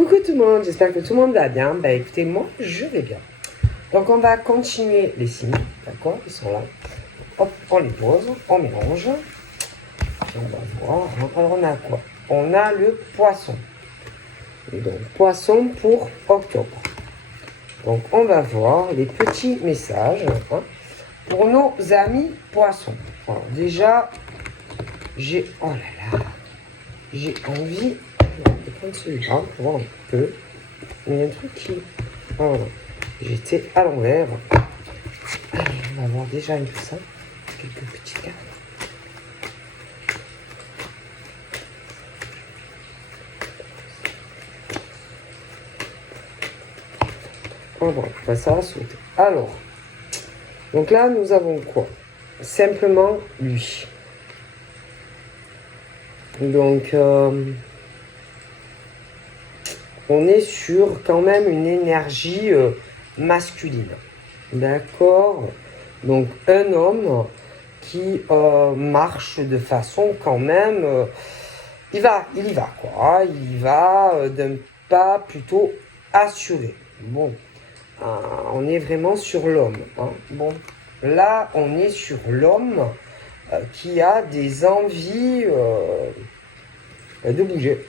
Coucou tout le monde, j'espère que tout le monde va bien. Bah écoutez, moi je vais bien. Donc on va continuer les signes, d'accord? Ils sont là. Hop, on les pose, on mélange. Et on va voir. Alors on a quoi? On a le poisson. Et donc poisson pour octobre. Donc on va voir les petits messages pour nos amis poissons. Alors déjà, j'ai... Oh là là! J'ai envie de prendre celui-là pour voir un peu. Mais il y a un truc qui... Oh non, j'étais à l'envers. Allez, on va voir déjà une ça. Quelques petites cartes. Oh bon, ça va sauter. Alors, donc là, nous avons quoi? Simplement lui. Donc, on est sur quand même une énergie masculine. D'accord? Donc, un homme qui marche de façon quand même... il y va, quoi. Il va d'un pas plutôt assuré. Bon, on est vraiment sur l'homme. Bon, là, on est sur l'homme qui a des envies de bouger.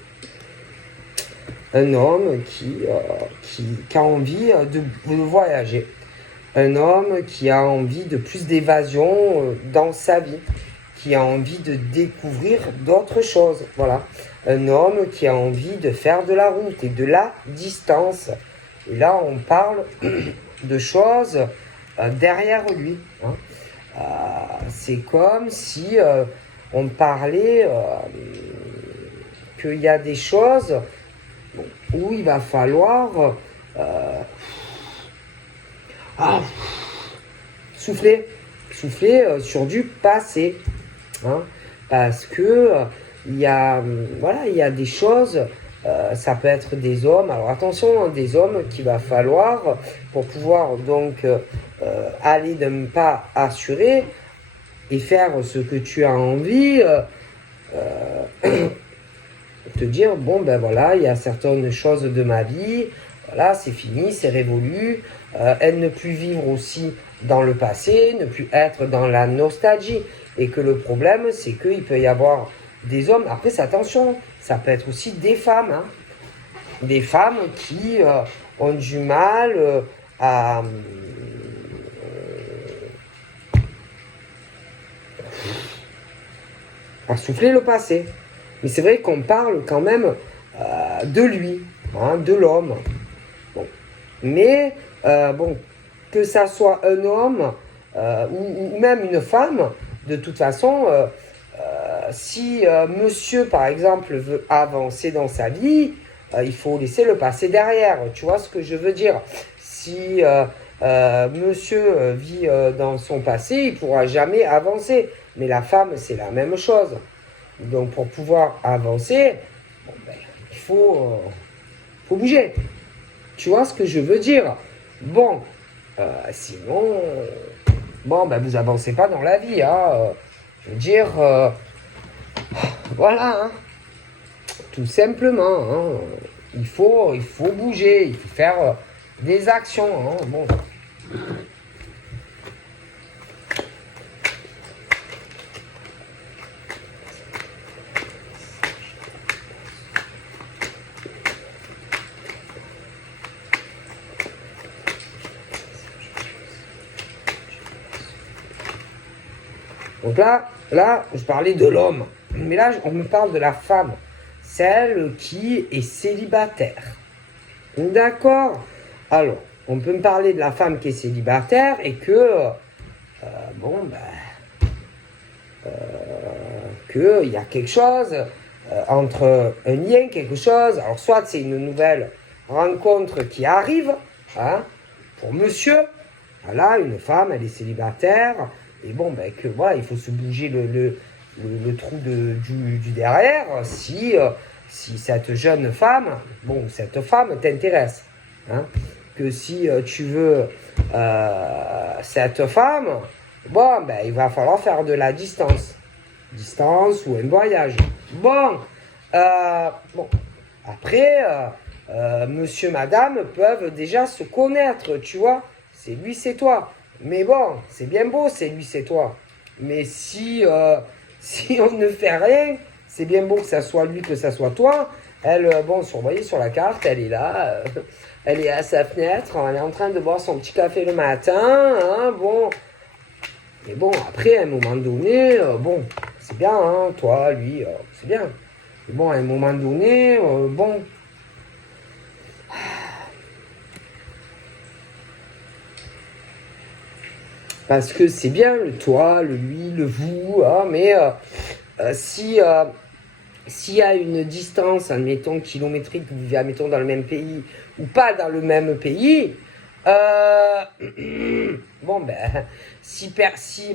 Un homme qui a envie de voyager. Un homme qui a envie de plus d'évasion dans sa vie. Qui a envie de découvrir d'autres choses. Voilà. Un homme qui a envie de faire de la route et de la distance. Et là, on parle de choses derrière lui. C'est comme si on parlait qu'il y a des choses où il va falloir souffler sur du passé. Parce que il y a des choses, ça peut être des hommes. Alors attention, des hommes qu'il va falloir pour pouvoir donc aller d'un pas assuré et faire ce que tu as envie, te dire bon ben voilà, il y a certaines choses de ma vie, voilà, c'est fini, c'est révolu, elle ne plus vivre aussi dans le passé, ne plus être dans la nostalgie. Et que le problème, c'est qu'il peut y avoir des hommes, après attention, ça peut être aussi des femmes, des femmes qui ont du mal à souffler le passé. Mais c'est vrai qu'on parle quand même de lui, de l'homme. Bon. Mais bon, que ça soit un homme ou même une femme, de toute façon, si monsieur, par exemple, veut avancer dans sa vie, il faut laisser le passé derrière. Tu vois ce que je veux dire? Si monsieur vit dans son passé, il ne pourra jamais avancer. Mais la femme, c'est la même chose. Donc, pour pouvoir avancer, bon, ben, il faut bouger. Tu vois ce que je veux dire? Bon, sinon, bon, ben, vous avancez pas dans la vie. Je veux dire, voilà, tout simplement. Il faut bouger, il faut faire des actions. Bon. Donc là, je parlais de l'homme. Mais là, on me parle de la femme. Celle qui est célibataire. D'accord? Alors, on peut me parler de la femme qui est célibataire et que, qu'il y a quelque chose entre un lien, quelque chose. Alors, soit c'est une nouvelle rencontre qui arrive, pour monsieur. Voilà, une femme, elle est célibataire. Et bon, ben, que voilà, il faut se bouger le trou du derrière si cette jeune femme, bon, cette femme t'intéresse. Que si tu veux cette femme, bon, ben, il va falloir faire de la distance. Distance ou un voyage. Bon, après, monsieur, madame peuvent déjà se connaître, tu vois. C'est lui, c'est toi. Mais bon, c'est bien beau, c'est lui, c'est toi. Mais si, si on ne fait rien, c'est bien beau que ça soit lui, que ça soit toi. Elle, bon, surveillez sur la carte, elle est là, elle est à sa fenêtre, elle est en train de boire son petit café le matin, hein, bon. Mais bon, après, à un moment donné, bon, c'est bien, hein, toi, lui, c'est bien. Mais bon, à un moment donné, bon. Parce que c'est bien le toi, le lui, le vous, hein, mais si s'il y a une distance, admettons, kilométrique, vous vivez, admettons, dans le même pays, ou pas dans le même pays, bon, ben, si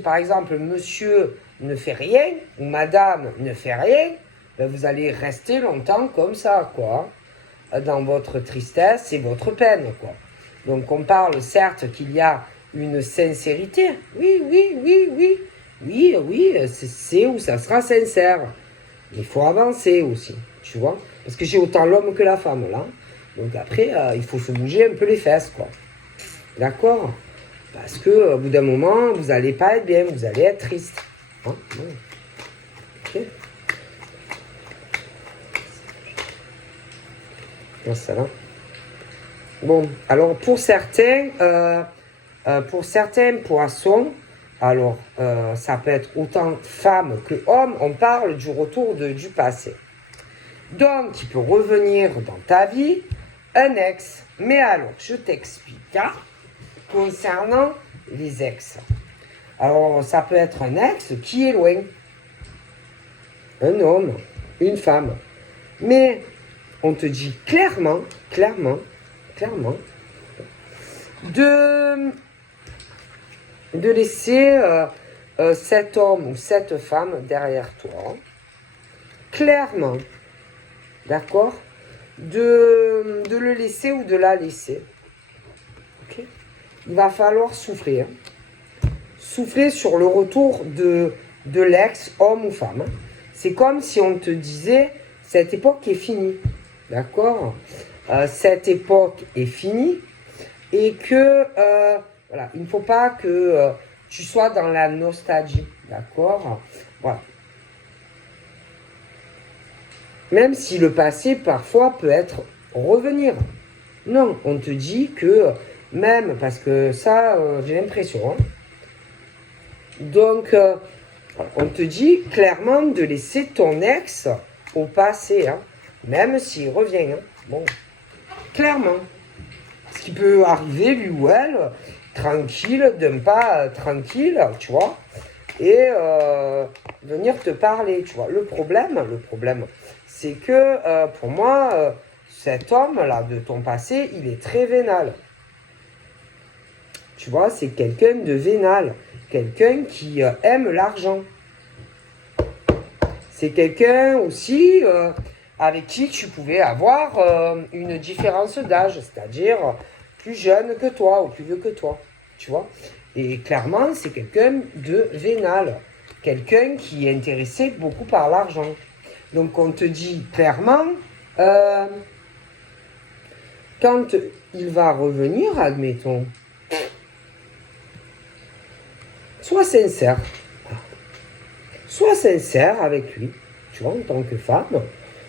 par exemple, monsieur ne fait rien, ou madame ne fait rien, ben, vous allez rester longtemps comme ça, quoi, dans votre tristesse et votre peine, quoi. Donc, on parle certes qu'il y a une sincérité. Oui, oui, oui, oui. Oui, oui, c'est où ça sera sincère. Il faut avancer aussi, tu vois. Parce que j'ai autant l'homme que la femme, là. Donc après, il faut se bouger un peu les fesses, quoi. D'accord? Parce que au bout d'un moment, vous n'allez pas être bien, vous allez être triste. Hein? Ok. Ça va. Bon, alors pour certains poissons, alors ça peut être autant femme que homme, on parle du retour du passé. Donc, il peut revenir dans ta vie un ex. Mais alors, je t'explique hein, concernant les ex. Alors, ça peut être un ex qui est loin. Un homme, une femme. Mais on te dit clairement, de laisser cet homme ou cette femme derrière toi. Clairement. D'accord? De le laisser ou de la laisser. Okay? Il va falloir souffler. Souffler sur le retour de l'ex, homme ou femme. C'est comme si on te disait, cette époque est finie. D'accord? Cette époque est finie. Et que, voilà, il ne faut pas que tu sois dans la nostalgie. D'accord? Voilà. Même si le passé, parfois, peut être revenir. Non, on te dit que, même, parce que ça, j'ai l'impression. Hein. Donc, on te dit clairement de laisser ton ex au passé. Hein, même s'il revient. Hein. Bon, clairement. Ce qui peut arriver, lui ou elle, tranquille, d'un pas tranquille, tu vois, et venir te parler, tu vois. Le problème, c'est que pour moi, cet homme-là de ton passé, il est très vénal. Tu vois, c'est quelqu'un de vénal, quelqu'un qui aime l'argent. C'est quelqu'un aussi avec qui tu pouvais avoir une différence d'âge, c'est-à-dire plus jeune que toi ou plus vieux que toi, tu vois. Et clairement, c'est quelqu'un de vénal, quelqu'un qui est intéressé beaucoup par l'argent. Donc on te dit clairement, quand il va revenir, admettons, sois sincère. Sois sincère avec lui, tu vois, en tant que femme.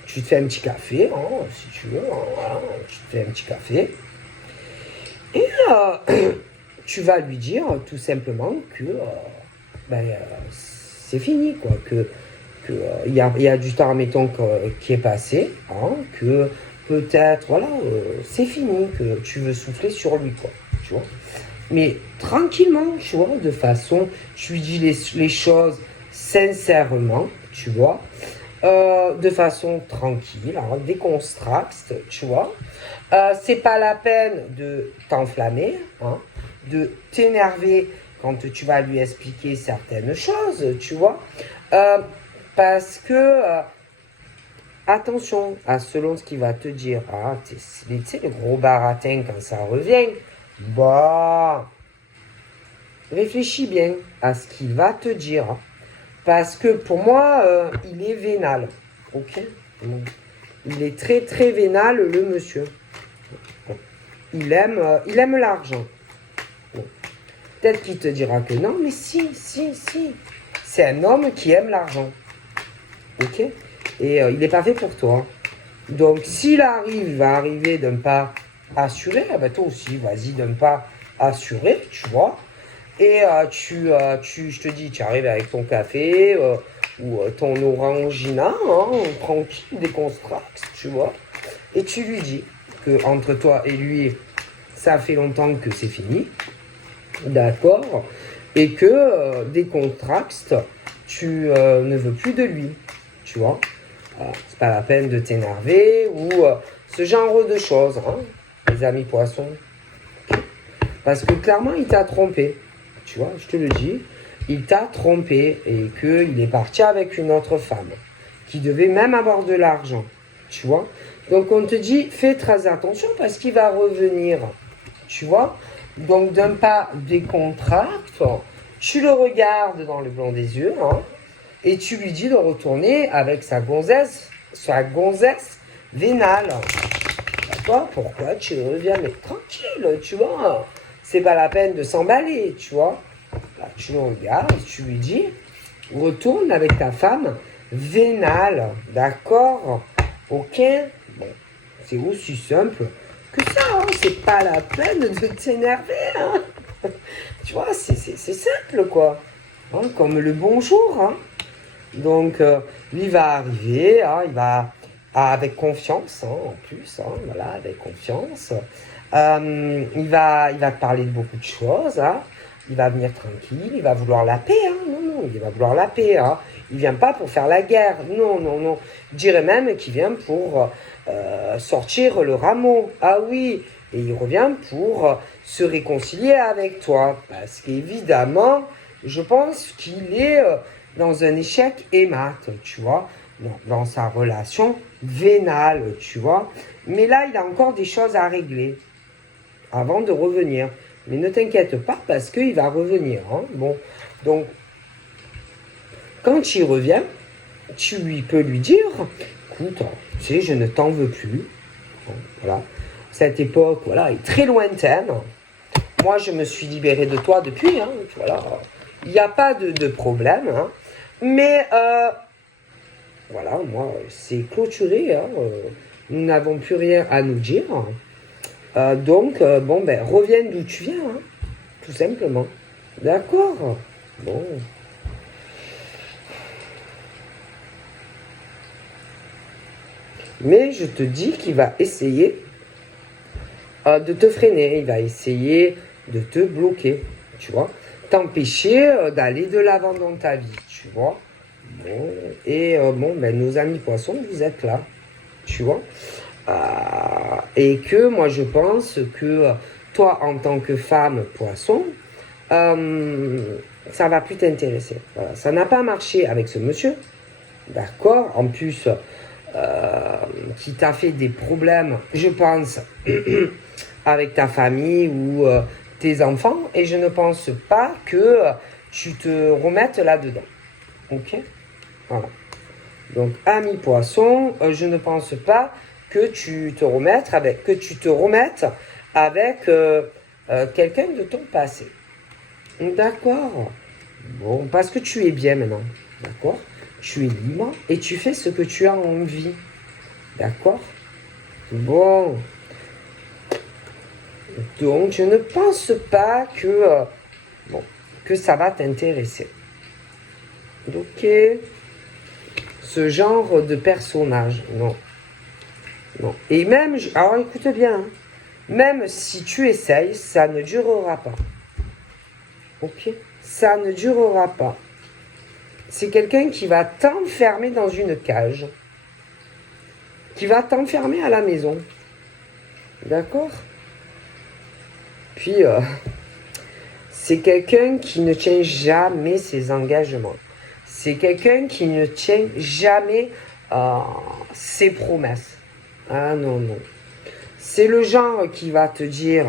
Tu te fais un petit café, hein, si tu veux, hein, voilà, tu te fais un petit café. Et tu vas lui dire tout simplement que c'est fini, quoi, que y a du temps, mettons, qui est passé, hein, que peut-être, voilà, c'est fini, que tu veux souffler sur lui, quoi, tu vois. Mais tranquillement, tu vois, de façon, tu lui dis les choses sincèrement, tu vois, de façon tranquille, hein, déconstructe, tu vois. C'est pas la peine de t'enflammer, hein, de t'énerver quand tu vas lui expliquer certaines choses, tu vois. Parce que, attention à selon ce qu'il va te dire. Ah, tu sais, le gros baratin quand ça revient, bah, réfléchis bien à ce qu'il va te dire. Hein. Parce que pour moi, il est vénal. Ok? Il est très, très vénal, le monsieur. Il aime l'argent. Bon. Peut-être qu'il te dira que non, mais si. C'est un homme qui aime l'argent. Ok? Et il n'est pas fait pour toi. Donc, s'il arrive, il va arriver de ne pas assurer, eh ben toi aussi, vas-y, de ne pas assurer, tu vois. Et je te dis, tu arrives avec ton café ou ton orangina, hein, tranquille, déconstruct, tu vois. Et tu lui dis que entre toi et lui, ça fait longtemps que c'est fini, d'accord, et que déconstruct, tu ne veux plus de lui, tu vois. C'est pas la peine de t'énerver ou ce genre de choses, hein, les amis poissons. Parce que clairement, il t'a trompé. Tu vois, je te le dis. Il t'a trompé et qu'il est parti avec une autre femme qui devait même avoir de l'argent. Tu vois. Donc, on te dit, fais très attention parce qu'il va revenir. Tu vois. Donc, d'un pas décontracte, tu le regardes dans le blanc des yeux, hein, et tu lui dis de retourner avec sa gonzesse vénale. D'accord? Pourquoi tu reviens? Mais tranquille, tu vois. C'est pas la peine de s'emballer, tu vois. Là, tu le regardes et tu lui dis, retourne avec ta femme vénale. D'accord? Ok? Bon, c'est aussi simple que ça, hein. C'est pas la peine de t'énerver, hein. Tu vois, c'est simple, quoi. Hein, comme le bonjour, hein. Donc, lui va arriver, hein, il va avec confiance, hein, en plus, hein, voilà, avec confiance. Il va te parler de beaucoup de choses, hein. Il va venir tranquille, il va vouloir la paix, hein. Non, il va vouloir la paix, hein. Il vient pas pour faire la guerre, non. Je dirais même qu'il vient pour sortir le rameau, ah oui, et il revient pour se réconcilier avec toi, parce qu'évidemment, je pense qu'il est dans un échec émat, tu vois, dans sa relation vénale, tu vois. Mais là, il a encore des choses à régler avant de revenir. Mais ne t'inquiète pas parce qu'il va revenir, hein. Bon, donc, quand il revient, tu peux lui dire, écoute, tu sais, je ne t'en veux plus. Bon, voilà. Cette époque, voilà, est très lointaine. Moi, je me suis libéré de toi depuis, hein. Voilà. Il n'y a pas de problème, hein. Mais, voilà, moi, c'est clôturé, hein. Nous n'avons plus rien à nous dire. Donc, bon, ben, reviens d'où tu viens, hein, tout simplement. D'accord? Bon. Mais je te dis qu'il va essayer de te freiner. Il va essayer de te bloquer, tu vois. T'empêcher d'aller de l'avant dans ta vie, tu vois. Bon. Et bon, ben, nos amis poissons, vous êtes là, tu vois. Et que moi, je pense que toi, en tant que femme poisson, ça va plus t'intéresser. Voilà. Ça n'a pas marché avec ce monsieur, d'accord? En plus, qui t'a fait des problèmes, je pense, avec ta famille ou tes enfants, et je ne pense pas que tu te remettes là-dedans. Ok? Voilà. Donc, ami poisson, je ne pense pas que tu te remettes avec quelqu'un de ton passé. D'accord? Bon, parce que tu es bien maintenant. D'accord? Tu es libre et tu fais ce que tu as envie. D'accord? Bon. Donc, je ne pense pas que ça va t'intéresser. Ok? Ce genre de personnage, non. Non. Et même, alors écoute bien, hein, même si tu essayes, ça ne durera pas. Ok? Ça ne durera pas. C'est quelqu'un qui va t'enfermer dans une cage. Qui va t'enfermer à la maison. D'accord? Puis, c'est quelqu'un qui ne tient jamais ses engagements. C'est quelqu'un qui ne tient jamais ses promesses. Ah non. C'est le genre qui va te dire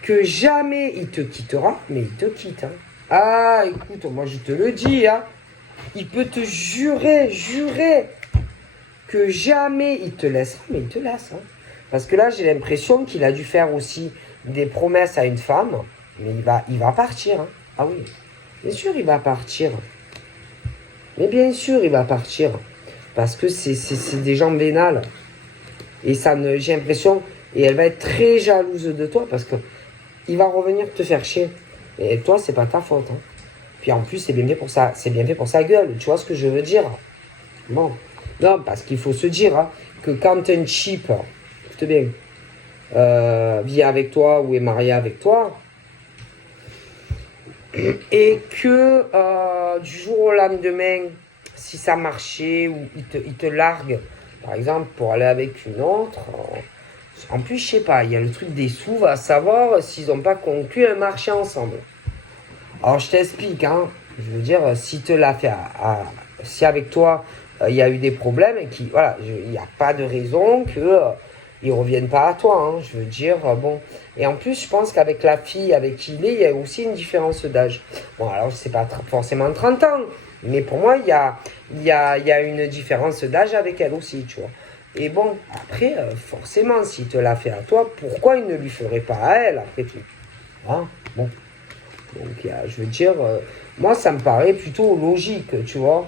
que jamais il te quittera, mais il te quitte. Hein. Ah, écoute, moi je te le dis, hein, il peut te jurer que jamais il te laissera, mais il te laisse. Hein. Parce que là, j'ai l'impression qu'il a dû faire aussi des promesses à une femme, mais il va partir. Hein. Ah oui, bien sûr, il va partir. Mais bien sûr, il va partir. Parce que c'est des gens vénales. Et j'ai l'impression, et elle va être très jalouse de toi parce que il va revenir te faire chier. Et toi, c'est pas ta faute. Hein. Puis en plus, c'est bien fait pour sa gueule. Tu vois ce que je veux dire? Bon. Non, parce qu'il faut se dire hein, que quand un cheap, écoute bien, vit avec toi ou est marié avec toi, et que du jour au lendemain, si ça marchait ou il te largue, par exemple, pour aller avec une autre, en plus, je sais pas, il y a le truc des sous, à savoir s'ils n'ont pas conclu un marché ensemble. Alors, je t'explique, hein, je veux dire, si te l'a fait si avec toi, il y a eu des problèmes, et voilà, il n'y a pas de raison que ils reviennent pas à toi, hein, je veux dire, bon. Et en plus, je pense qu'avec la fille avec qui il y a aussi une différence d'âge. Bon, alors, c'est pas forcément 30 ans, mais pour moi, il y a une différence d'âge avec elle aussi, tu vois. Et bon, après, forcément, s'il te l'a fait à toi, pourquoi il ne lui ferait pas à elle, après tout? Hein, bon. Donc, je veux dire, moi, ça me paraît plutôt logique, tu vois.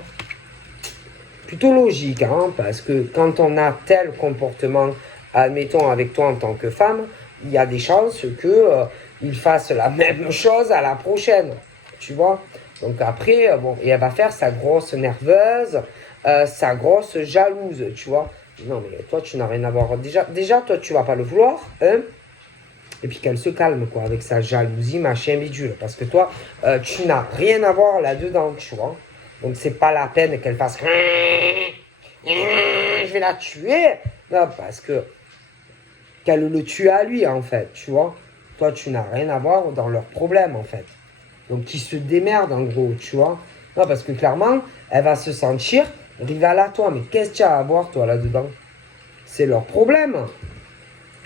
Plutôt logique, hein, parce que quand on a tel comportement, admettons, avec toi en tant que femme, il y a des chances qu'il fasse la même chose à la prochaine, tu vois. Donc après, bon, et elle va faire sa grosse nerveuse, sa grosse jalouse, tu vois. Non, mais toi, tu n'as rien à voir. Déjà, toi, tu vas pas le vouloir, hein. Et puis qu'elle se calme, quoi, avec sa jalousie, machin, bidule. Parce que toi, tu n'as rien à voir là-dedans, tu vois. Donc, c'est pas la peine qu'elle fasse... Je vais la tuer. Non, parce que... Qu'elle le tue à lui, en fait, tu vois. Toi, tu n'as rien à voir dans leurs problèmes, en fait. Donc, qui se démerde, en gros, tu vois. Non, parce que clairement, elle va se sentir rivale à toi. Mais qu'est-ce que tu as à voir, toi, là-dedans? C'est leur problème.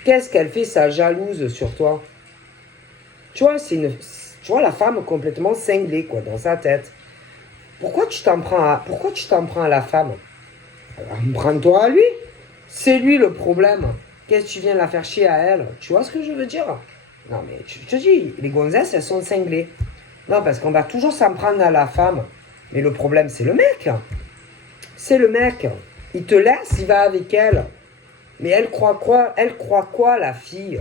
Qu'est-ce qu'elle fait, sa jalouse sur toi? Tu vois, tu vois la femme complètement cinglée, quoi, dans sa tête. Pourquoi tu t'en prends à la femme? Alors, prends-toi à lui. C'est lui le problème. Qu'est-ce que tu viens la faire chier à elle? Tu vois ce que je veux dire? Non, mais je te dis, les gonzesses, elles sont cinglées. Non, parce qu'on va toujours s'en prendre à la femme. Mais le problème, c'est le mec. C'est le mec. Il te laisse, il va avec elle. Mais elle croit quoi? Elle croit quoi, la fille?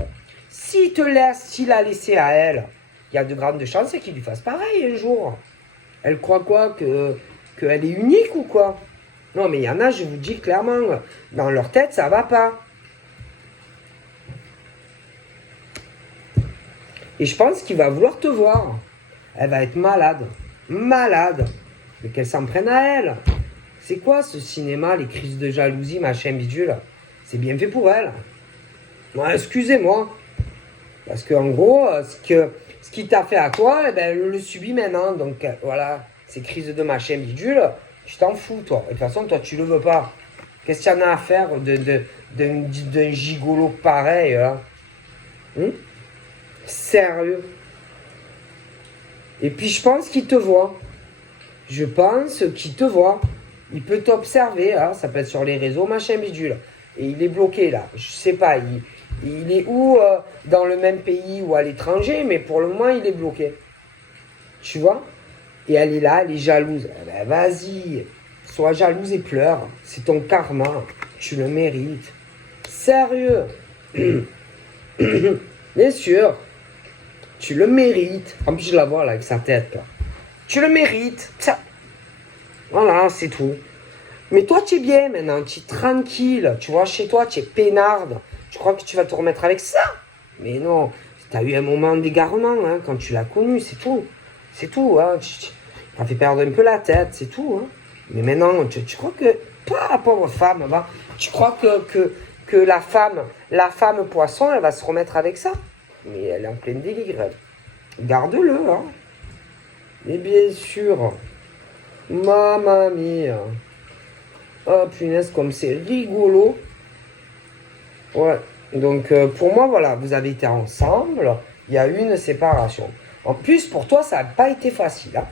S'il te laisse, s'il a laissé à elle, il y a de grandes chances qu'il lui fasse pareil un jour. Elle croit quoi? Qu'elle est unique ou quoi? Non, mais il y en a, je vous dis clairement, dans leur tête, ça va pas. Et je pense qu'il va vouloir te voir. Elle va être malade. Malade. Mais qu'elle s'en prenne à elle. C'est quoi ce cinéma, les crises de jalousie, machin bidule? C'est bien fait pour elle. Non, excusez-moi. Parce qu'en gros, ce qui t'a fait à toi, eh ben, elle le subit maintenant. Donc voilà, ces crises de machin bidule, tu t'en fous, toi. Et de toute façon, toi, tu le veux pas. Qu'est-ce qu'il y en a à faire d'un gigolo pareil, là? Sérieux? Et puis, je pense qu'il te voit. Je pense qu'il te voit. Il peut t'observer, hein, ça peut être sur les réseaux, machin bidule. Et il est bloqué, là. Je sais pas, il est où dans le même pays ou à l'étranger, mais pour le moment, il est bloqué. Tu vois? Et elle est là, elle est jalouse. Eh ben, vas-y, sois jalouse et pleure. C'est ton karma. Tu le mérites. Sérieux. Bien sûr. Tu le mérites. En plus, je la vois là avec sa tête. Là. Tu le mérites. Ça. Voilà, c'est tout. Mais toi, tu es bien maintenant. Tu es tranquille. Tu vois, chez toi, tu es peinarde. Tu crois que tu vas te remettre avec ça? Mais non. Tu as eu un moment d'égarement hein, quand tu l'as connu. C'est tout. C'est tout. Hein. Tu as fait perdre un peu la tête. C'est tout. Hein. Mais maintenant, tu crois que... Toi, la pauvre femme, va, tu crois que la femme poisson, elle va se remettre avec ça? Mais elle est en pleine délire. Garde-le. Hein. Mais bien sûr. Mamma mia. Oh punaise, comme c'est rigolo. Ouais. Donc pour moi, voilà, vous avez été ensemble. Il y a eu une séparation. En plus, pour toi, ça n'a pas été facile. Hein.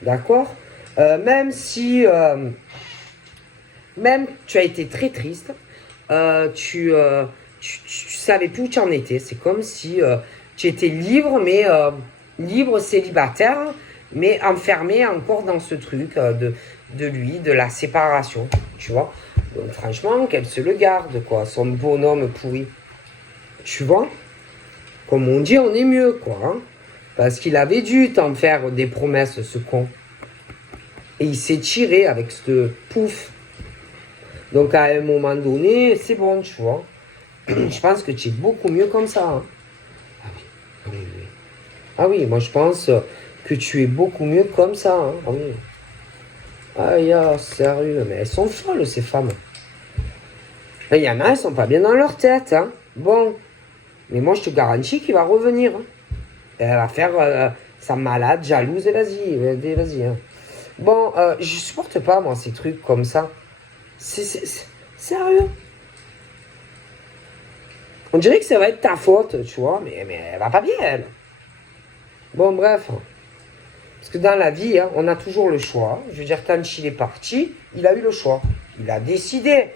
D'accord même si même tu as été très triste, tu savais plus où tu en étais. C'est comme si tu étais libre, mais libre célibataire, mais enfermé encore dans ce truc de lui, de la séparation, tu vois. Donc franchement, qu'elle se le garde, quoi, son bonhomme pourri. Tu vois, comme on dit, on est mieux, quoi. Hein, parce qu'il avait dû t'en faire des promesses, ce con. Et il s'est tiré avec ce pouf. Donc à un moment donné, c'est bon, tu vois. Je pense que tu es beaucoup mieux comme ça. Hein. Ah oui, oui, oui. Ah oui, moi je pense que tu es beaucoup mieux comme ça. Hein. Ah oui. Ah, sérieux, mais elles sont folles ces femmes. Il y en a, elles sont pas bien dans leur tête. Hein. Bon, mais moi je te garantis qu'il va revenir. Hein. Elle va faire sa malade, jalouse, et vas-y. Hein. Bon, je supporte pas moi ces trucs comme ça. C'est sérieux. On dirait que ça va être ta faute, tu vois, mais elle va pas bien, elle. Bon, bref. Parce que dans la vie, hein, on a toujours le choix. Je veux dire, quand il est parti, il a eu le choix. Il a décidé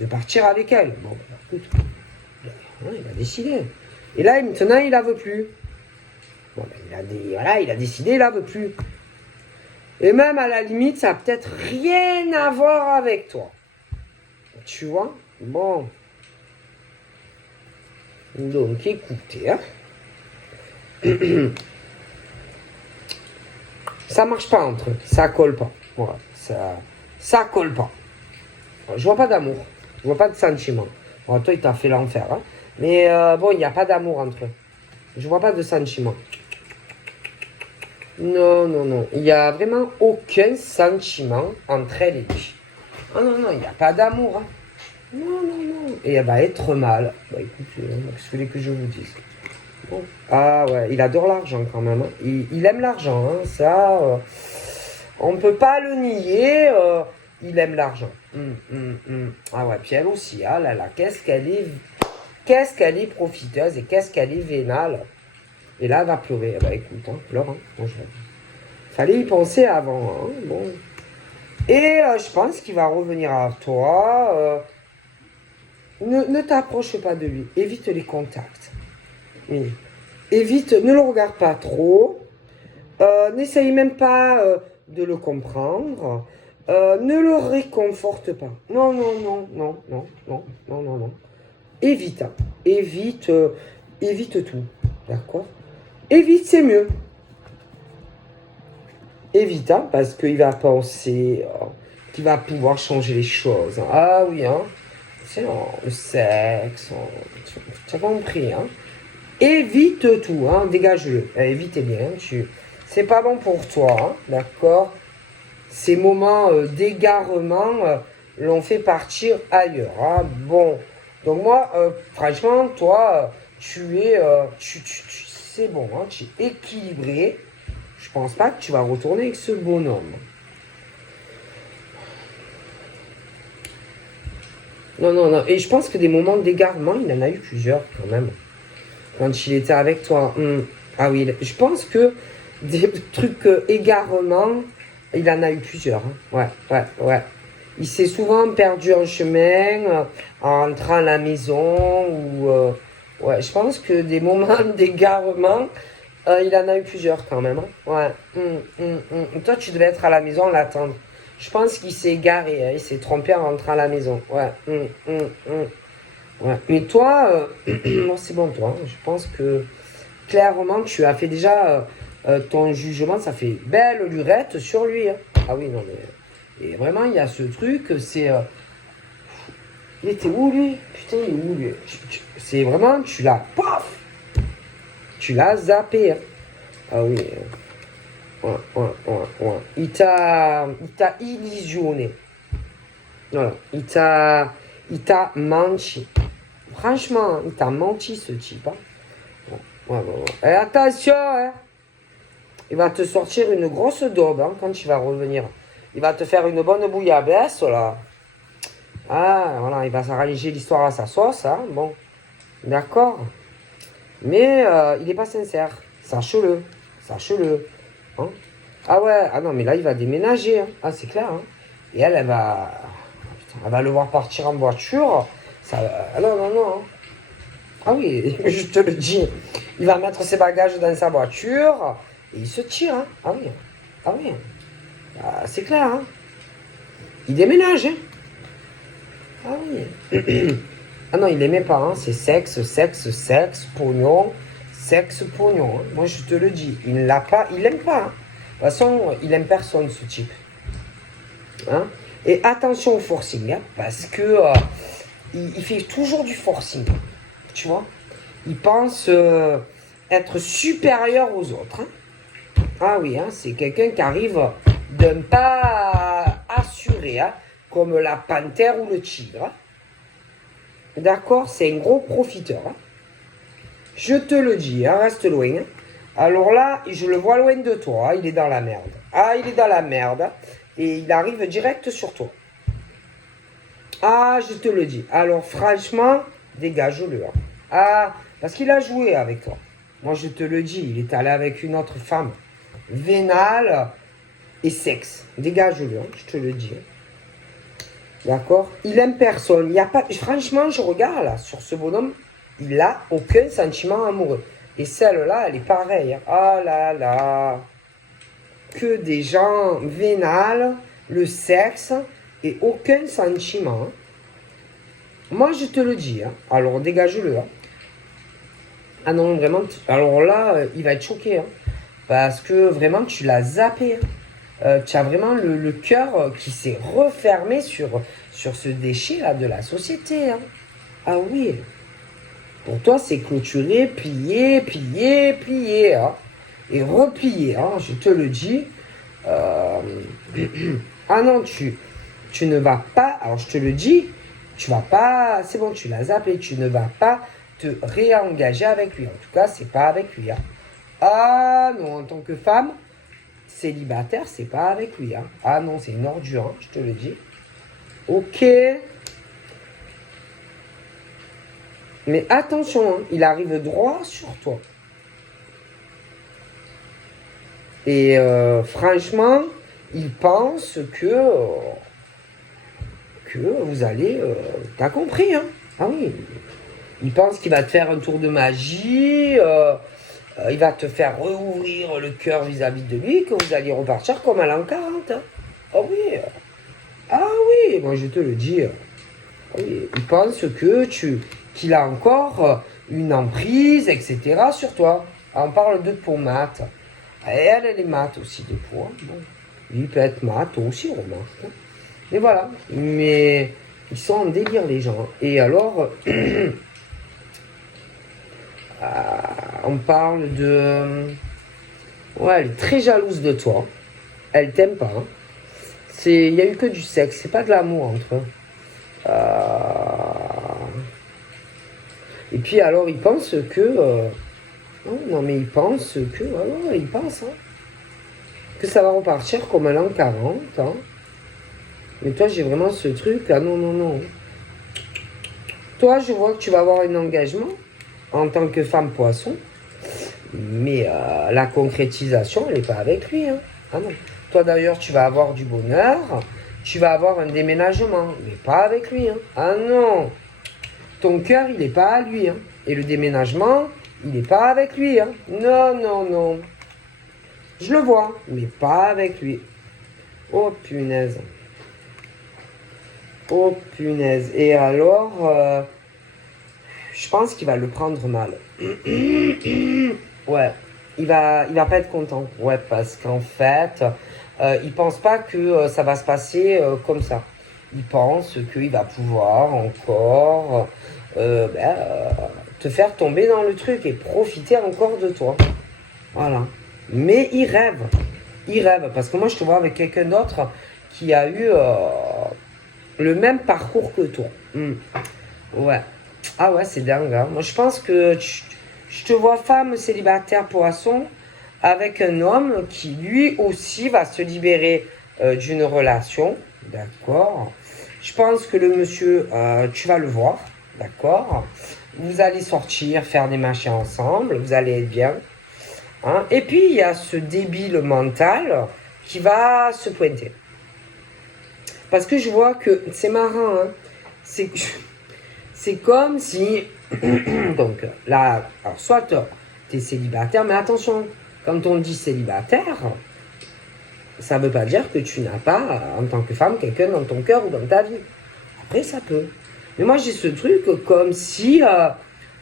de partir avec elle. Bon, bah, écoute, il a décidé. Et là, maintenant, il la veut plus. Bon, ben, il a décidé, il la veut plus. Et même à la limite, ça n'a peut-être rien à voir avec toi. Tu vois? Bon. Donc, écoutez, hein. Ça marche pas entre eux. Ça colle pas. Voilà. Ça colle pas. Je vois pas d'amour. Je vois pas de sentiment. Bon, toi, il t'a fait l'enfer. Hein. Mais bon, il n'y a pas d'amour entre eux. Je vois pas de sentiment. Non. Il n'y a vraiment aucun sentiment entre elle et lui. Oh non, il n'y a pas d'amour. Hein. Non. Et elle va être mal. Bah écoute, qu'est-ce que vous voulez que je vous dise? Bon. Ah ouais, il adore l'argent quand même. Hein. Il aime l'argent. Hein. Ça, on ne peut pas le nier. Il aime l'argent. Ah ouais, puis elle aussi. Ah là là, qu'est-ce qu'elle est profiteuse et qu'est-ce qu'elle est vénale. Et là, elle va pleurer. Bah écoute, hein, pleure. Hein. Bon, fallait y penser avant. Hein. Bon. Et je pense qu'il va revenir à toi. Ne t'approche pas de lui. Évite les contacts. Oui. Évite, ne le regarde pas trop. N'essaye même pas de le comprendre. Ne le réconforte pas. Non. Évite. Hein. Évite tout. D'accord? Évite, c'est mieux. Évite, hein, parce qu'il va penser qu'il va pouvoir changer les choses. Hein. Ah oui, hein. C'est le sexe. Tu as compris, hein. Évite tout, hein. Dégage-le. Évitez bien. C'est pas bon pour toi, hein. D'accord? Ces moments d'égarement l'ont fait partir ailleurs. Hein. Bon. Donc moi, franchement, toi, c'est bon, hein. Tu es équilibré. Je pense pas que tu vas retourner avec ce bonhomme. Non. Et je pense que des moments d'égarement, il en a eu plusieurs quand même. Quand il était avec toi. Ah oui, je pense que des trucs égarement, il en a eu plusieurs. Hein. Ouais. Il s'est souvent perdu en chemin, en rentrant à la maison. Ouais, je pense que des moments d'égarement, il en a eu plusieurs quand même. Hein. Ouais. Toi, tu devais être à la maison à l'attendre. Je pense qu'il s'est égaré. Hein. Il s'est trompé en rentrant à la maison. Ouais. Ouais. Mais toi, non, c'est bon, toi. Hein. Je pense que clairement, tu as fait déjà ton jugement. Ça fait belle lurette sur lui. Hein. Ah oui, non, mais. Et vraiment, il y a ce truc, c'est. Il était où lui? Putain, il est où lui? C'est vraiment, tu l'as. Paf! Tu l'as zappé. Hein. Ah oui. Ouais. Il t'a illusionné. Voilà. Il t'a menti. Franchement, il t'a menti ce type. Hein. Ouais. Et attention, hein. Il va te sortir une grosse daube hein, quand il va revenir. Il va te faire une bonne bouillabaisse là. Ah, voilà, il va s'arranger l'histoire à sa sauce. Hein. Bon, d'accord. Mais il n'est pas sincère. Sache-le. Hein. Ah ouais, ah non, mais là, il va déménager. Hein. Ah, c'est clair. Hein. Et elle va... Elle va le voir partir en voiture. Ça, non, non, non. Ah oui, je te le dis. Il va mettre ses bagages dans sa voiture et il se tire. Hein. Ah oui. Ah oui. Ah, c'est clair. Hein. Il déménage. Hein. Ah oui. Ah non, il n'aimait pas. Hein. C'est sexe, sexe, sexe, pognon. Sexe, pognon. Hein. Moi, je te le dis. Il ne l'a pas. Il n'aime pas. Hein. De toute façon, il n'aime personne, ce type. Hein. Et attention au forcing. Hein, parce que il fait toujours du forcing. Tu vois, il pense être supérieur aux autres. Hein. Ah oui, hein, c'est quelqu'un qui arrive d'un pas assuré, hein, comme la panthère ou le tigre. Hein. D'accord, c'est un gros profiteur. Hein. Je te le dis, hein, reste loin. Hein. Alors là, je le vois loin de toi, hein, il est dans la merde. Ah, il est dans la merde, hein, et il arrive direct sur toi. Ah, je te le dis. Alors franchement, dégage-le. Hein. Ah, parce qu'il a joué avec toi. Moi, je te le dis, il est allé avec une autre femme. Vénale et sexe. Dégage-le, hein, je te le dis. D'accord. Il aime personne. Il y a pas... Franchement, je regarde là, sur ce bonhomme, il n'a aucun sentiment amoureux. Et celle-là, elle est pareille. Hein. Ah là là. Que des gens vénales, le sexe et aucun sentiment. Hein. Moi, je te le dis. Hein. Alors, dégage-le. Hein. Ah non, vraiment. Alors là, il va être choqué. Hein. Parce que vraiment, tu l'as zappé. Hein. Tu as vraiment le cœur qui s'est refermé sur ce déchet-là de la société. Hein. Ah oui. Pour toi, c'est clôturé, plié, plié, plié. Hein. Et replié. Hein, je te le dis. Ah non, tu ne vas pas. Alors, je te le dis. Tu vas pas. C'est bon, tu l'as zappé. Tu ne vas pas te réengager avec lui. En tout cas, c'est pas avec lui. Hein. Ah non, en tant que femme célibataire, c'est pas avec lui. Hein. Ah non, c'est une ordure, hein, je te le dis. Ok. Mais attention, hein, il arrive droit sur toi. Et franchement, il pense que vous allez... T'as compris, hein? Ah oui. Il pense qu'il va te faire un tour de magie, il va te faire rouvrir le cœur vis-à-vis de lui, que vous allez repartir comme à l'an 40. Hein. Ah oui. Ah oui, moi je te le dis. Ah oui. Il pense que qu'il a encore une emprise, etc. sur toi. On parle de peau mate. Elle est mate aussi de peau. Hein. Bon. Il peut être mate aussi, remarque. Hein. Et voilà. Mais ils sont en délire, les gens. Et alors... on parle de... Ouais, elle est très jalouse de toi. Elle t'aime pas. Hein. Il n'y a eu que du sexe. C'est pas de l'amour entre eux. Et puis alors, il pense que... non, mais il pense que... Ouais, il pense hein, que ça va repartir comme à l'an 40. Hein. Mais toi, j'ai vraiment ce truc. Ah non, non, non. Toi, je vois que tu vas avoir un engagement en tant que femme poisson. Mais la concrétisation, elle n'est pas avec lui. Hein. Ah non. Toi d'ailleurs, tu vas avoir du bonheur, tu vas avoir un déménagement, mais pas avec lui. Hein. Ah non. Ton cœur, il n'est pas à lui. Hein. Et le déménagement, il n'est pas avec lui. Hein. Non, non, non. Je le vois, mais pas avec lui. Oh punaise. Oh punaise. Et alors, je pense qu'il va le prendre mal. Ouais, il va pas être content. Ouais, parce qu'en fait, il pense pas que ça va se passer comme ça. Il pense qu'il va pouvoir encore te faire tomber dans le truc et profiter encore de toi. Voilà. Mais il rêve. Il rêve. Parce que moi, je te vois avec quelqu'un d'autre qui a eu le même parcours que toi. Ouais. Ah ouais, c'est dingue. Hein. Moi, je pense que je te vois femme célibataire poisson avec un homme qui, lui aussi, va se libérer d'une relation. D'accord. Je pense que le monsieur, tu vas le voir. D'accord. Vous allez sortir, faire des machins ensemble. Vous allez être bien. Hein. Et puis, il y a ce débile mental qui va se pointer. Parce que je vois que c'est marrant, hein. C'est comme si, donc là, alors soit tu es célibataire, mais attention, quand on dit célibataire, ça ne veut pas dire que tu n'as pas, en tant que femme, quelqu'un dans ton cœur ou dans ta vie. Après, ça peut. Mais moi, j'ai ce truc comme si,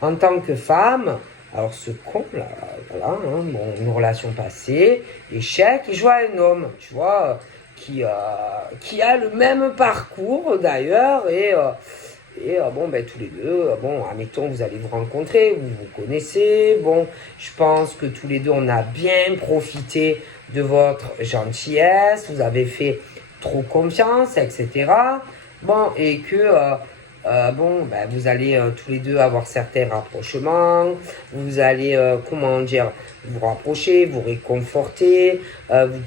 en tant que femme, alors ce con, là, voilà, hein, bon, une relation passée, échec, et je vois un homme, tu vois, qui a le même parcours d'ailleurs, et bon, ben, tous les deux, bon, admettons, vous allez vous rencontrer, vous vous connaissez, bon, je pense que tous les deux, on a bien profité de votre gentillesse, vous avez fait trop confiance, etc. Bon, et que, bon, ben, vous allez tous les deux avoir certains rapprochements, vous allez, comment dire, vous rapprocher, vous réconforter,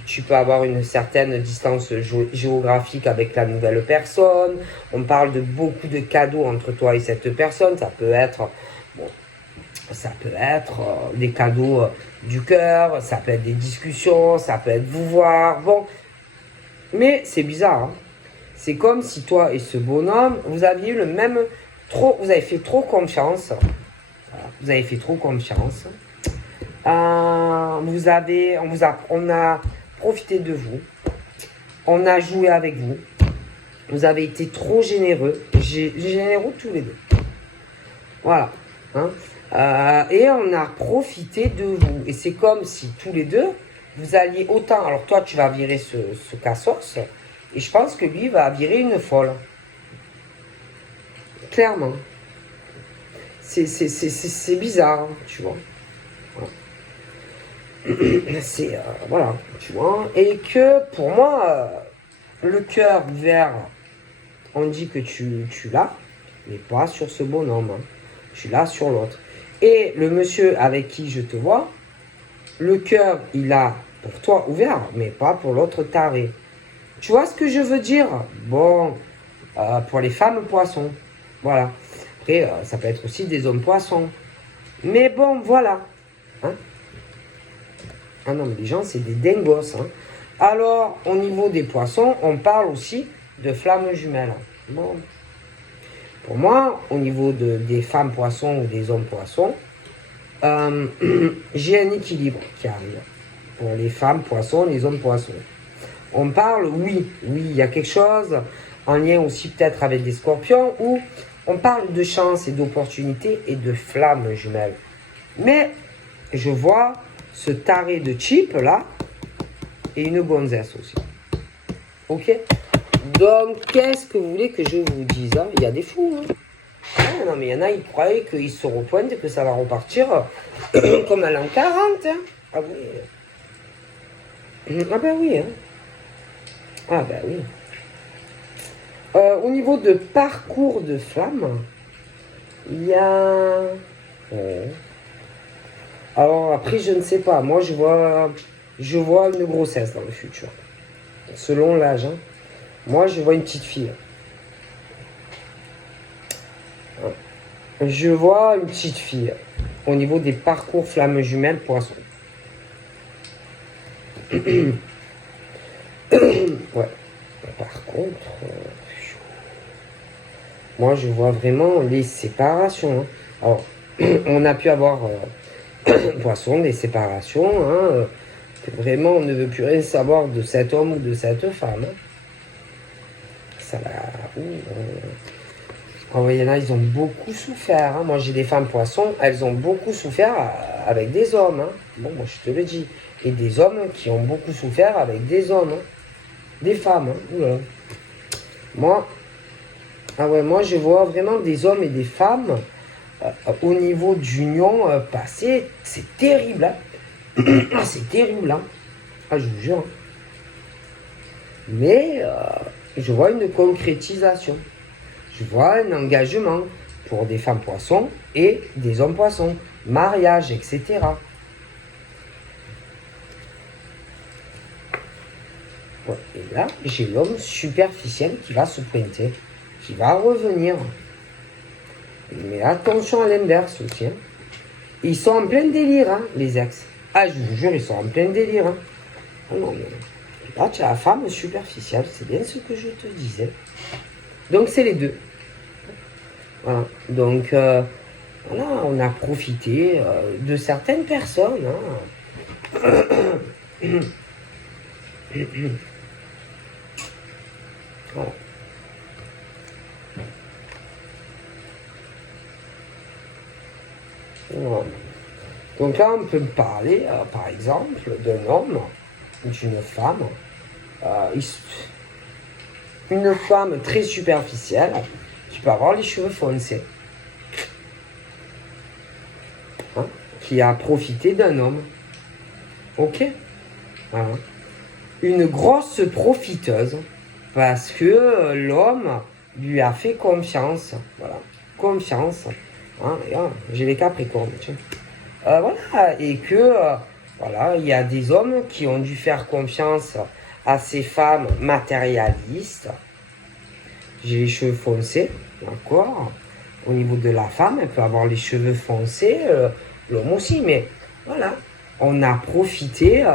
tu peux avoir une certaine distance géographique avec la nouvelle personne, on parle de beaucoup de cadeaux entre toi et cette personne, ça peut être, bon, ça peut être des cadeaux du cœur, ça peut être des discussions, ça peut être vous voir, bon, mais c'est bizarre, hein. C'est comme si toi et ce bonhomme, vous aviez eu le même, vous avez fait trop confiance, voilà, vous avez fait trop confiance, on a profité de vous, on a joué avec vous, vous avez été trop généreux tous les deux, voilà, hein. Et on a profité de vous, et c'est comme si tous les deux, vous alliez autant, alors toi tu vas virer ce cassos, et je pense que lui va virer une folle, clairement, c'est bizarre, tu vois. C'est, voilà, tu vois. Et que pour moi, le cœur vert, on dit que tu l'as, mais pas sur ce bonhomme, hein. Tu l'as sur l'autre. Et le monsieur avec qui je te vois, le cœur, il a pour toi ouvert, mais pas pour l'autre taré. Tu vois ce que je veux dire? Bon, pour les femmes poissons, voilà. Après, ça peut être aussi des hommes poissons. Mais bon, voilà. Hein? Ah non, mais les gens, c'est des dingos. Hein. Alors, au niveau des poissons, on parle aussi de flammes jumelles. Bon. Pour moi, au niveau des femmes poissons ou des hommes poissons, j'ai un équilibre qui arrive. Pour les femmes poissons, les hommes poissons. On parle, oui, il y a quelque chose en lien aussi peut-être avec des scorpions où on parle de chance et d'opportunité et de flammes jumelles. Mais je vois ce taré de cheap là et une gonzesse aussi. Ok? Donc, qu'est-ce que vous voulez que je vous dise, hein? Il y a des fous. Hein? Ah, non, mais il y en a, ils croyaient qu'ils se repointent et que ça va repartir comme à l'an 40. Hein? Ah oui. Ah ben oui. Hein? Ah ben oui. Au niveau de parcours de flamme, il y a... Alors après, je ne sais pas. Moi, je vois une grossesse dans le futur. Selon l'âge. Hein. Moi, je vois une petite fille. Je vois une petite fille. Au niveau des parcours flammes jumelles poisson. Ouais. Par contre... moi, je vois vraiment les séparations. Hein. Alors, on a pu avoir... poisson, des séparations, hein, vraiment on ne veut plus rien savoir de cet homme ou de cette femme. Hein. Ça va. Oh, il y en a, ils ont beaucoup souffert. Hein. Moi j'ai des femmes poissons, elles ont beaucoup souffert avec des hommes. Hein. Bon, moi je te le dis. Et des hommes qui ont beaucoup souffert avec des hommes. Hein. Des femmes. Hein. Oula. Moi, moi je vois vraiment des hommes et des femmes. Au niveau d'union passée, c'est terrible. Hein. Ah, c'est terrible. Hein. Ah, je vous jure. Hein. Mais je vois une concrétisation. Je vois un engagement pour des femmes poissons et des hommes poissons. Mariage, etc. Ouais, et là, j'ai l'homme superficiel qui va se pointer, qui va revenir. Mais attention à l'inverse aussi. Hein. Ils sont en plein délire, hein, les ex. Ah, je vous jure, ils sont en plein délire. Hein. Oh non, mais Là, tu as la femme superficielle, c'est bien ce que je te disais. Donc, c'est les deux. Voilà. Donc, voilà, on a profité de certaines personnes. Voilà. Voilà. Donc là, on peut parler, par exemple, d'un homme, d'une femme. Une femme très superficielle qui peut avoir les cheveux foncés. Hein, qui a profité d'un homme. Ok. Voilà. Une grosse profiteuse parce que l'homme lui a fait confiance. Voilà. Confiance. Hein, j'ai les Capricornes, tiens. Voilà. Et que, voilà, il y a des hommes qui ont dû faire confiance à ces femmes matérialistes. J'ai les cheveux foncés, d'accord. Au niveau de la femme, elle peut avoir les cheveux foncés, l'homme aussi, mais voilà. On a profité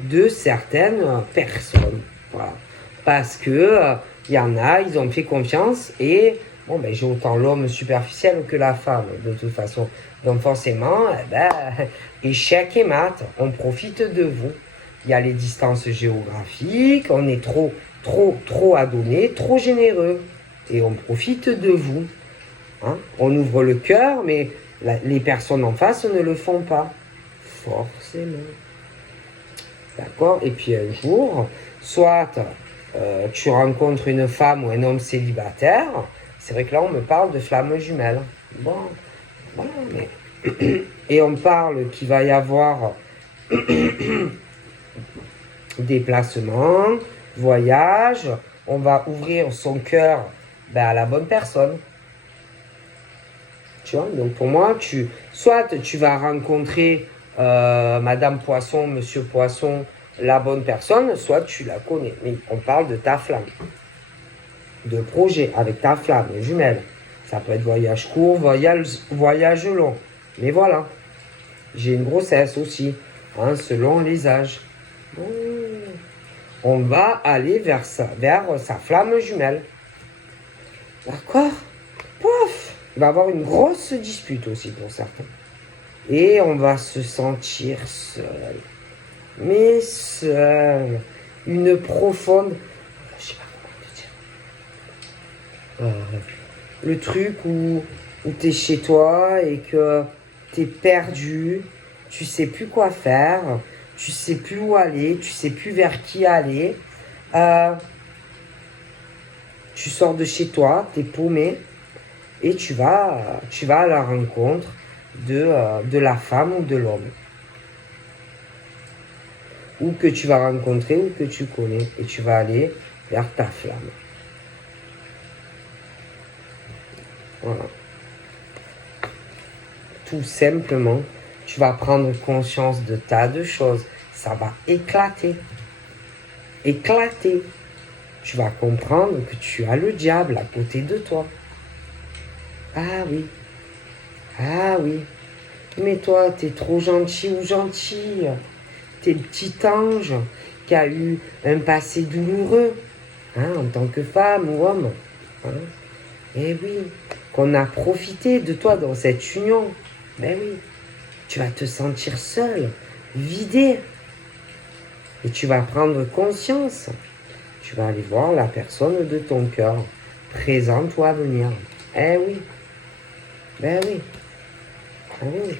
de certaines personnes, voilà. Parce que y en a, ils ont fait confiance et bon, ben, j'ai autant l'homme superficiel que la femme, de toute façon. Donc forcément, échec et mat, on profite de vous. Il y a les distances géographiques, on est trop à donner, trop généreux. Et on profite de vous. Hein? On ouvre le cœur, mais les personnes en face ne le font pas. Forcément. D'accord? Et puis un jour, soit tu rencontres une femme ou un homme célibataire. C'est vrai que là, on me parle de flammes jumelles. Bon, voilà, mais... Et on parle qu'il va y avoir déplacement, voyage. On va ouvrir son cœur à la bonne personne. Tu vois, donc pour moi, soit tu vas rencontrer Madame Poisson, Monsieur Poisson, la bonne personne, soit tu la connais. Mais on parle de ta flamme, de projet avec ta flamme jumelle. Ça peut être voyage court, voyage long. Mais voilà, j'ai une grossesse aussi, hein, selon les âges. On va aller vers sa flamme jumelle. D'accord? Pouf! Il va y avoir une grosse dispute aussi pour certains. Et on va se sentir seul. Mais seul. Une profonde... Je sais pas comment te dire. Le truc où tu es chez toi et que tu es perdu. Tu sais plus quoi faire. Tu sais plus où aller. Tu sais plus vers qui aller. Tu sors de chez toi. Tu es paumé. Et tu vas à la rencontre de la femme ou de l'homme. Ou que tu vas rencontrer ou que tu connais. Et tu vas aller vers ta flamme. Voilà. Tout simplement, tu vas prendre conscience de tas de choses. Ça va éclater. Éclater. Tu vas comprendre que tu as le diable à côté de toi. Ah oui. Ah oui. Mais toi, t'es trop gentil ou gentille. T'es le petit ange qui a eu un passé douloureux, hein, en tant que femme ou homme. Hein. Eh oui, qu'on a profité de toi dans cette union. Ben oui, tu vas te sentir seul, vidé. Et tu vas prendre conscience. Tu vas aller voir la personne de ton cœur, présente ou à venir. Eh oui. Ben oui. Ah oui.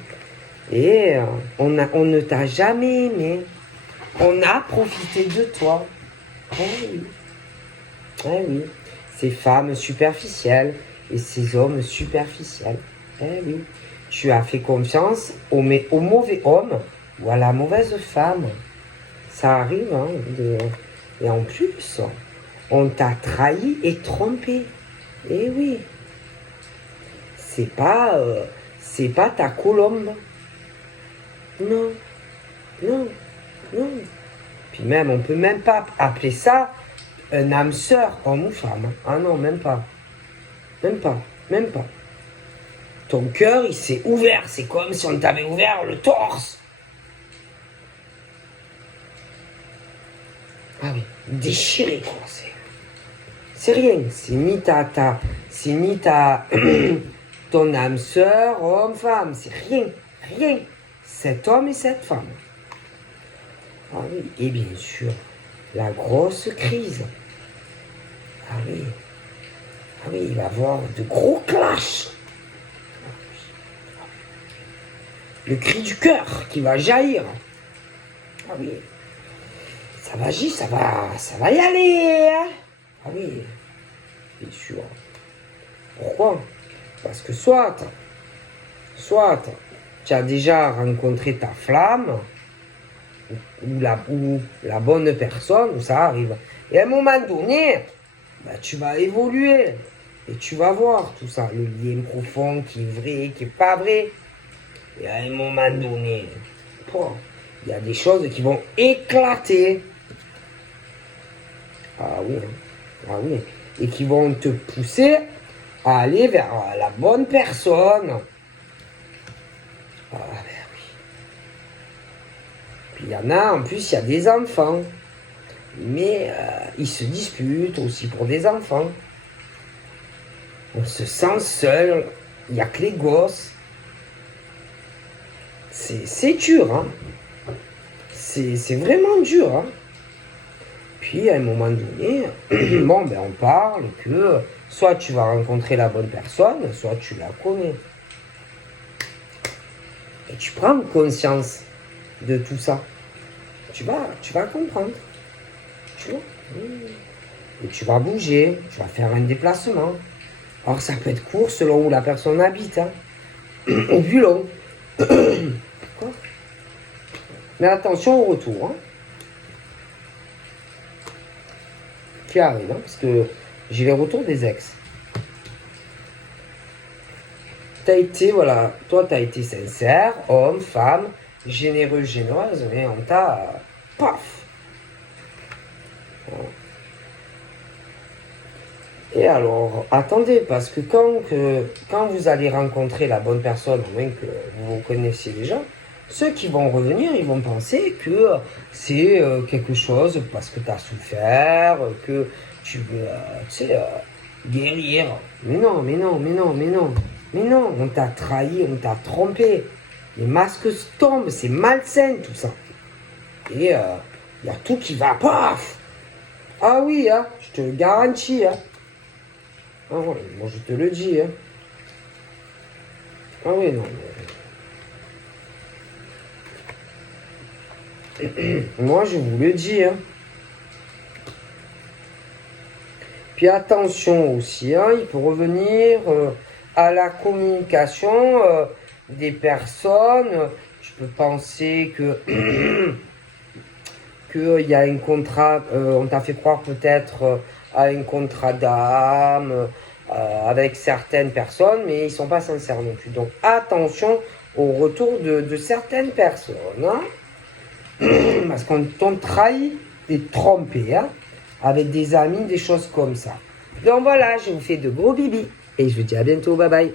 Et on ne t'a jamais aimé. On a profité de toi. Eh oui. Eh oui. Ces femmes superficielles et ces hommes superficiels. Eh oui. Tu as fait confiance au mauvais homme ou à la mauvaise femme. Ça arrive, hein. Et en plus, on t'a trahi et trompé. Eh oui. C'est pas ta colombe. Non, non, non. Puis même, on peut même pas appeler ça un âme sœur, homme ou femme. Ah non, même pas. Même pas, même pas. Ton cœur, il s'est ouvert. C'est comme si on t'avait ouvert le torse. Ah oui. déchiré, quoi. C'est rien. C'est ni ta ton âme sœur, homme, femme. C'est rien. Rien. Cet homme et cette femme. Ah oui. Et bien sûr, la grosse crise. Ah oui. Ah oui, il va y avoir de gros clashs. Le cri du cœur qui va jaillir. Ah oui. Ça va agir, ça va y aller. Hein. Ah oui, bien sûr. Pourquoi? Parce que soit tu as déjà rencontré ta flamme, ou la bonne personne, où ça arrive. Et à un moment donné, bah, tu vas évoluer. Et tu vas voir tout ça, le lien profond qui est vrai, qui n'est pas vrai. Et à un moment donné, il y a des choses qui vont éclater. Ah oui, hein. Ah oui. Et qui vont te pousser à aller vers la bonne personne. Ah ben oui. Puis il y en a, en plus, il y a des enfants. Mais ils se disputent aussi pour des enfants. On se sent seul. Il n'y a que les gosses. C'est dur, hein. C'est vraiment dur, hein. Puis à un moment donné, bon, ben on parle que soit tu vas rencontrer la bonne personne, soit tu la connais. Et tu prends conscience de tout ça. Tu vas comprendre. Tu vois. Et tu vas bouger, tu vas faire un déplacement. Alors ça peut être court selon où la personne habite, hein. Ou plus long. Mais attention au retour, hein. Qui arrive, hein, parce que j'ai les retours des ex. Toi t'as été sincère, homme, femme, généreux, généreuse, mais on t'a, paf. Et alors, attendez, parce que quand vous allez rencontrer la bonne personne, au moins que vous connaissiez déjà, ceux qui vont revenir, ils vont penser que c'est quelque chose parce que tu as souffert, que tu veux, guérir. Mais non, on t'a trahi, on t'a trompé. Les masques tombent, c'est malsain tout ça. Et il y a tout qui va, paf. Ah oui, hein, je te le garantis, hein. Ah ouais, moi je te le dis, hein. Ah oui, non, mais... moi je vous le dis, hein. Puis attention aussi, hein, il faut revenir à la communication des personnes. Je peux penser que qu'il y a un contrat, on t'a fait croire peut-être à un contrat d'âme avec certaines personnes, mais ils ne sont pas sincères non plus. Donc attention au retour de certaines personnes, hein, parce qu'on t'ont trahi et trompé, hein, avec des amis, des choses comme ça. Donc voilà, je vous fais de gros bibis et je vous dis à bientôt, bye bye.